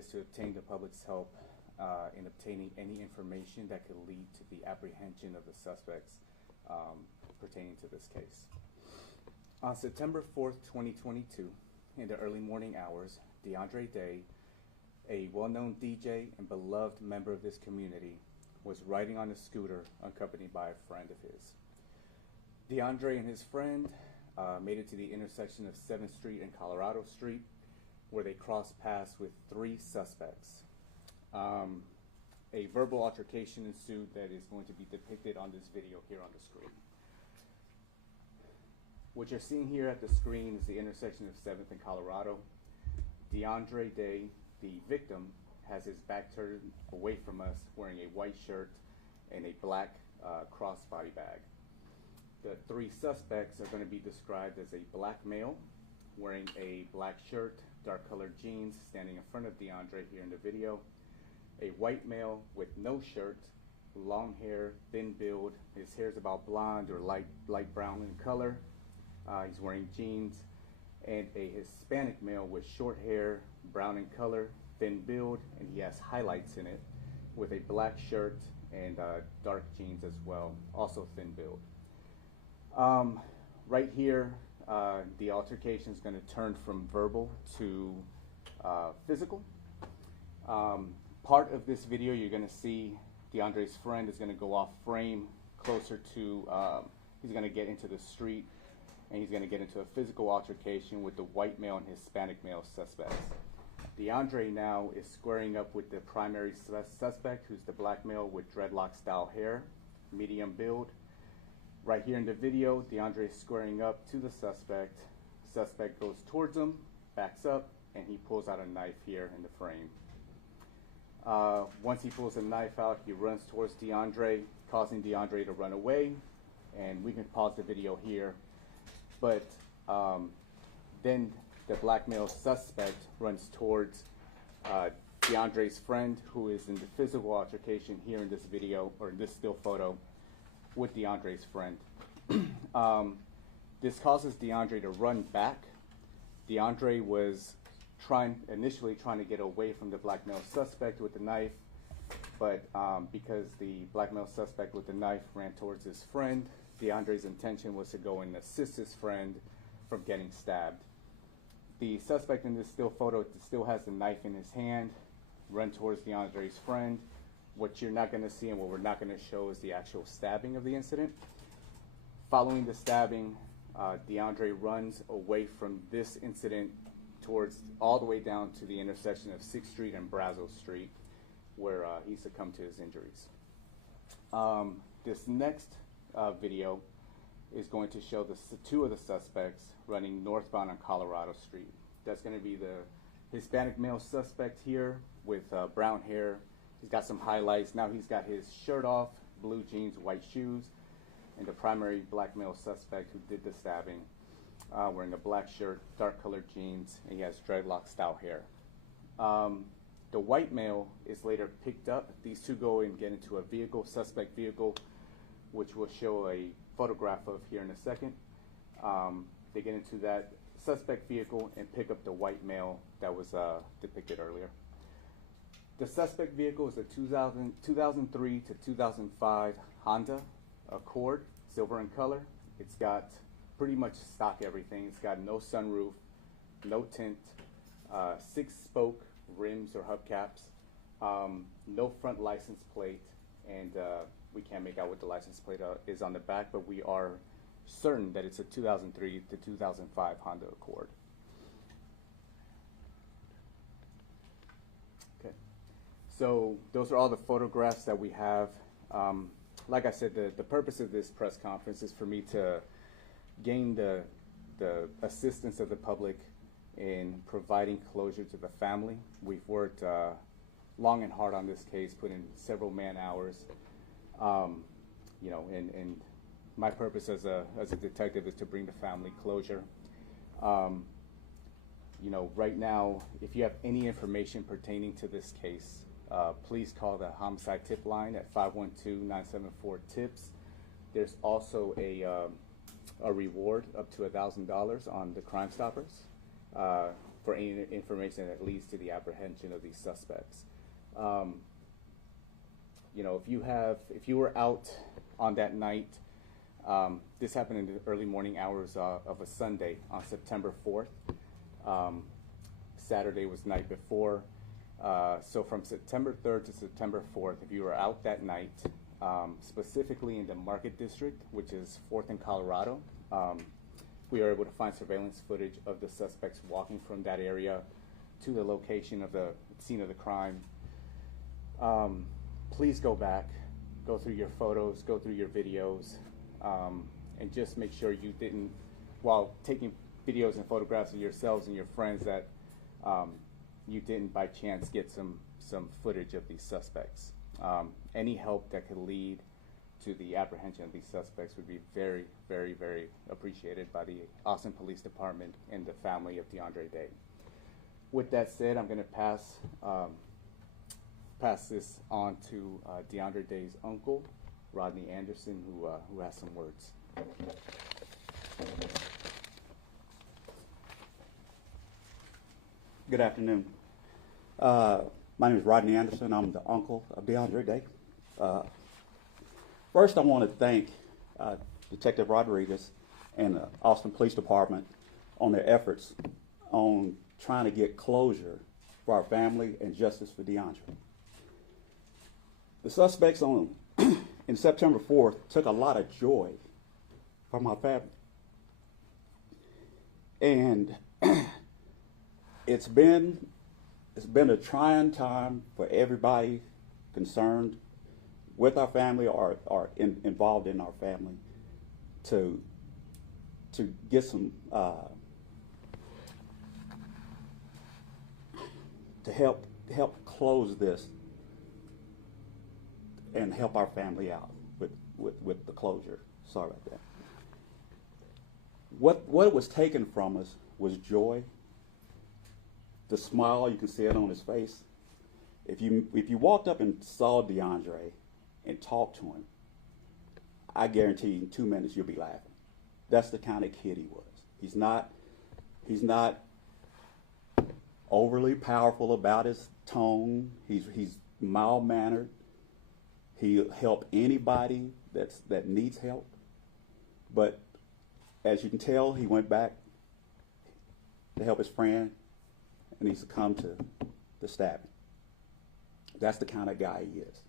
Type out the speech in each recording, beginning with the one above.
is to obtain the public's help in obtaining any information that could lead to the apprehension of the suspects pertaining to this case. On September 4th, 2022, in the early morning hours, DeAndre Day, a well-known DJ and beloved member of this community, was riding on a scooter accompanied by a friend of his. DeAndre and his friend made it to the intersection of 7th Street and Colorado Street, where they crossed paths with 3 suspects. A verbal altercation ensued that is going to be depicted on this video here on the screen. What you're seeing here at the screen is the intersection of 7th and Colorado. DeAndre Day, the victim, has his back turned away from us, wearing a white shirt and a black crossbody bag. The 3 suspects are going to be described as a black male wearing a black shirt, dark colored jeans, standing in front of DeAndre here in the video. A white male with no shirt, long hair, thin build. His hair is about blonde or light brown in color. He's wearing jeans. And a Hispanic male with short hair, brown in color, thin build, and he has highlights in it, with a black shirt and dark jeans as well, also thin build. Right here, the altercation is going to turn from verbal to physical. Part of this video, you're going to see DeAndre's friend is going to go off frame closer to, he's going to get into the street, and he's going to get into a physical altercation with the white male and Hispanic male suspects. DeAndre now is squaring up with the primary suspect, who's the black male with dreadlock style hair, medium build. Right here in the video, DeAndre is squaring up to the suspect. Suspect goes towards him, backs up, and he pulls out a knife here in the frame. Once he pulls a knife out, he runs towards DeAndre, causing DeAndre to run away. And we can pause the video here. But then the black male suspect runs towards DeAndre's friend, who is in the physical altercation here in this video, or in this still photo, with DeAndre's friend. This causes DeAndre to run back. DeAndre was initially trying to get away from the black male suspect with the knife, but because the black male suspect with the knife ran towards his friend, DeAndre's intention was to go and assist his friend from getting stabbed. The suspect in this still photo still has the knife in his hand, run towards DeAndre's friend. What you're not going to see and what we're not going to show is the actual stabbing of the incident. Following the stabbing, DeAndre runs away from this incident towards all the way down to the intersection of 6th Street and Brazos Street, where he succumbed to his injuries. This next video is going to show the 2 of the suspects running northbound on Colorado Street. That's going to be the Hispanic male suspect here with brown hair. He's got some highlights. Now he's got his shirt off, blue jeans, white shoes, and the primary black male suspect who did the stabbing, wearing a black shirt, dark colored jeans, and he has dreadlock style hair. The white male is later picked up. These 2 go and get into a vehicle, suspect vehicle, which we'll show a photograph of here in a second. They get into that suspect vehicle and pick up the white male that was depicted earlier. The suspect vehicle is a 2003 to 2005 Honda Accord, silver in color. It's got pretty much stock everything. It's got no sunroof, no tint, 6-spoke rims or hubcaps, no front license plate, and we can't make out what the license plate is on the back, but we are certain that it's a 2003 to 2005 Honda Accord. Okay, so those are all the photographs that we have. Like I said, the purpose of this press conference is for me to gain the assistance of the public in providing closure to the family. We've worked long and hard on this case, put in several man-hours. You know, and my purpose as a detective is to bring the family closure. You know, right now, if you have any information pertaining to this case, please call the homicide tip line at 512-974-TIPS. There's also a reward up to $1,000 on the Crime Stoppers. for any information that leads to the apprehension of these suspects. You know, if you were out on that night, this happened in the early morning hours of a Sunday on September 4th. Saturday was the night before. So from September 3rd to September 4th, if you were out that night, specifically in the Market District, which is 4th and Colorado, we were able to find surveillance footage of the suspects walking from that area to the location of the scene of the crime. Please go back, go through your photos, go through your videos, and just make sure you didn't, while taking videos and photographs of yourselves and your friends, that you didn't by chance get some footage of these suspects. Any help that could lead to the apprehension of these suspects would be very, very, very appreciated by the Austin Police Department and the family of DeAndre Day. With that said, I'm going to pass this on to DeAndre Day's uncle, Rodney Anderson, who has some words. Good afternoon. My name is Rodney Anderson. I'm the uncle of DeAndre Day. First, I want to thank Detective Rodriguez and the Austin Police Department on their efforts on trying to get closure for our family and justice for DeAndre. The suspects in September 4th took a lot of joy from my family. And it's been a trying time for everybody concerned with our family or involved in our family to get some to help close this and help our family out with the closure. Sorry about that. What was taken from us was joy. The smile, you can see it on his face. If you walked up and saw DeAndre and talked to him, I guarantee you in 2 minutes you'll be laughing. That's the kind of kid he was. He's not overly powerful about his tone. He's mild-mannered. He'll help anybody that needs help. But as you can tell, he went back to help his friend, and he succumbed to the stabbing. That's the kind of guy he is.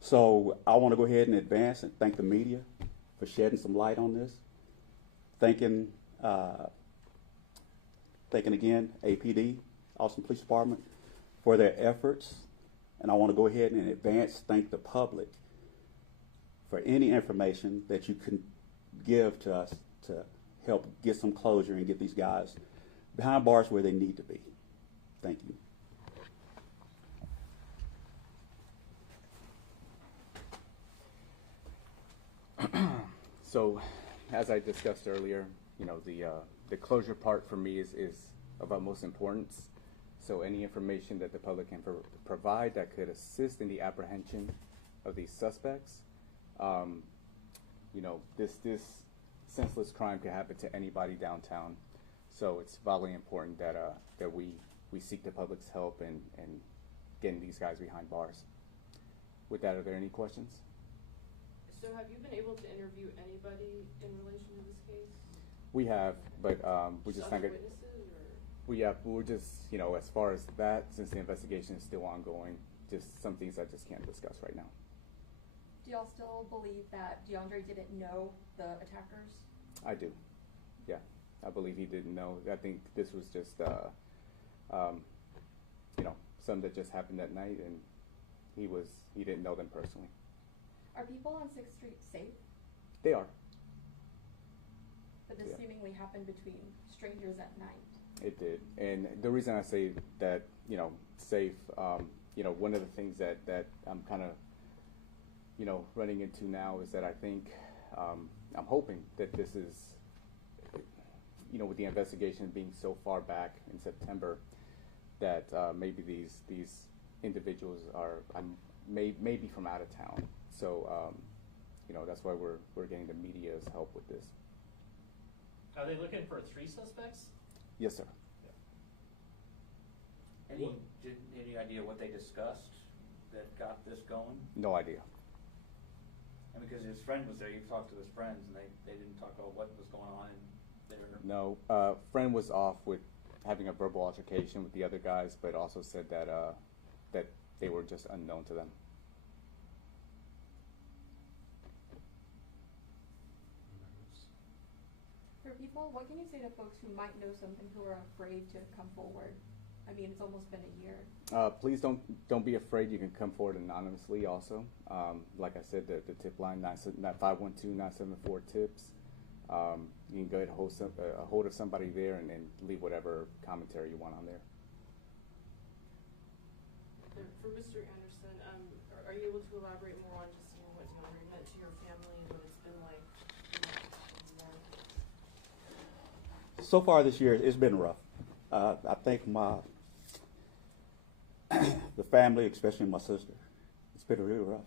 So I want to go ahead and advance and thank the media for shedding some light on this. Thanking again APD, Austin Police Department, for their efforts. And I want to go ahead and in advance thank the public for any information that you can give to us to help get some closure and get these guys behind bars where they need to be. Thank you. So, as I discussed earlier, you know, the closure part for me is of utmost importance. So any information that the public can provide that could assist in the apprehension of these suspects, you know, this senseless crime could happen to anybody downtown. So it's vitally important that that we seek the public's help in getting these guys behind bars. With that, are there any questions? So have you been able to interview anybody in relation to this case? We have, but we're just not other gonna. Witnesses, or? We're just, you know, as far as that, since the investigation is still ongoing, just some things I just can't discuss right now. Do y'all still believe that DeAndre didn't know the attackers? I do, yeah. I believe he didn't know. I think this was just, you know, something that just happened that night, and he didn't know them personally. Are people on 6th Street safe? They are. But this Yeah. seemingly happened between strangers at night. It did, and the reason I say that, you know, safe, you know, one of the things that I'm kind of, you know, running into now is that I think, I'm hoping that this is, you know, with the investigation being so far back in September, that maybe these individuals are maybe from out of town. So, you know, that's why we're getting the media's help with this. Are they looking for 3 suspects? Yes, sir. Any idea what they discussed that got this going? No idea. And because his friend was there, you talked to his friends, and they didn't talk about what was going on in there. No, friend was off with having a verbal altercation with the other guys, but also said that that they were just unknown to them. For people, what can you say to folks who might know something who are afraid to come forward? I mean, it's almost been a year. Please don't be afraid. You can come forward anonymously also. Like I said, the tip line, 512-974-TIPS. You can go ahead and hold of somebody there and leave whatever commentary you want on there. For Mr. Anderson, are you able to elaborate more on just what DeAndre meant to your family and what it's been like? So far this year, it's been rough. I think the family, especially my sister, it's been really rough.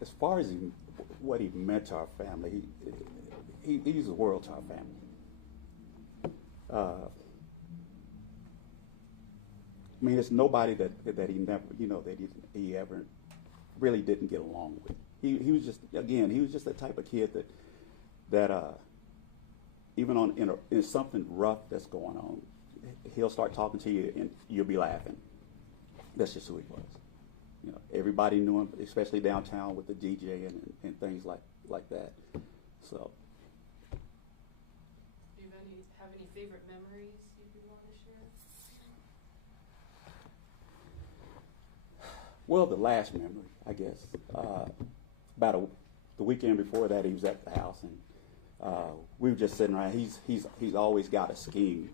As far as what he meant to our family, he's the world to our family. I mean, it's nobody that he never, that he ever really didn't get along with. He was just, again, he was just that type of kid that even in something rough that's going on, he'll start talking to you and you'll be laughing. That's just who he was. Everybody knew him, especially downtown with the DJ and things like that. So. Do you have any favorite memories you want to share? Well, the last memory, I guess. The weekend before that, he was at the house, and we were just sitting around. He's always got a scheme,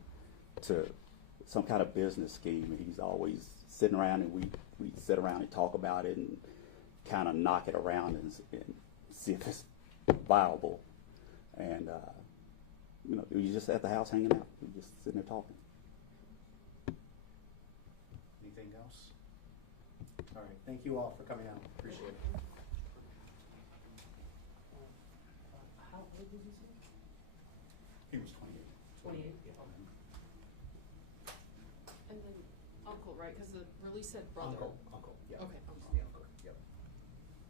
some kind of business scheme. He's always sitting around, and we sit around and talk about it and kind of knock it around and see if it's viable. And we were just at the house hanging out. We were just sitting there talking. Anything else? All right. Thank you all for coming out. Appreciate it. How old did you say? He was 28. 28. Yeah. And then uncle, right? Because the release said brother. Uncle. Yeah. Okay, uncle. Yeah.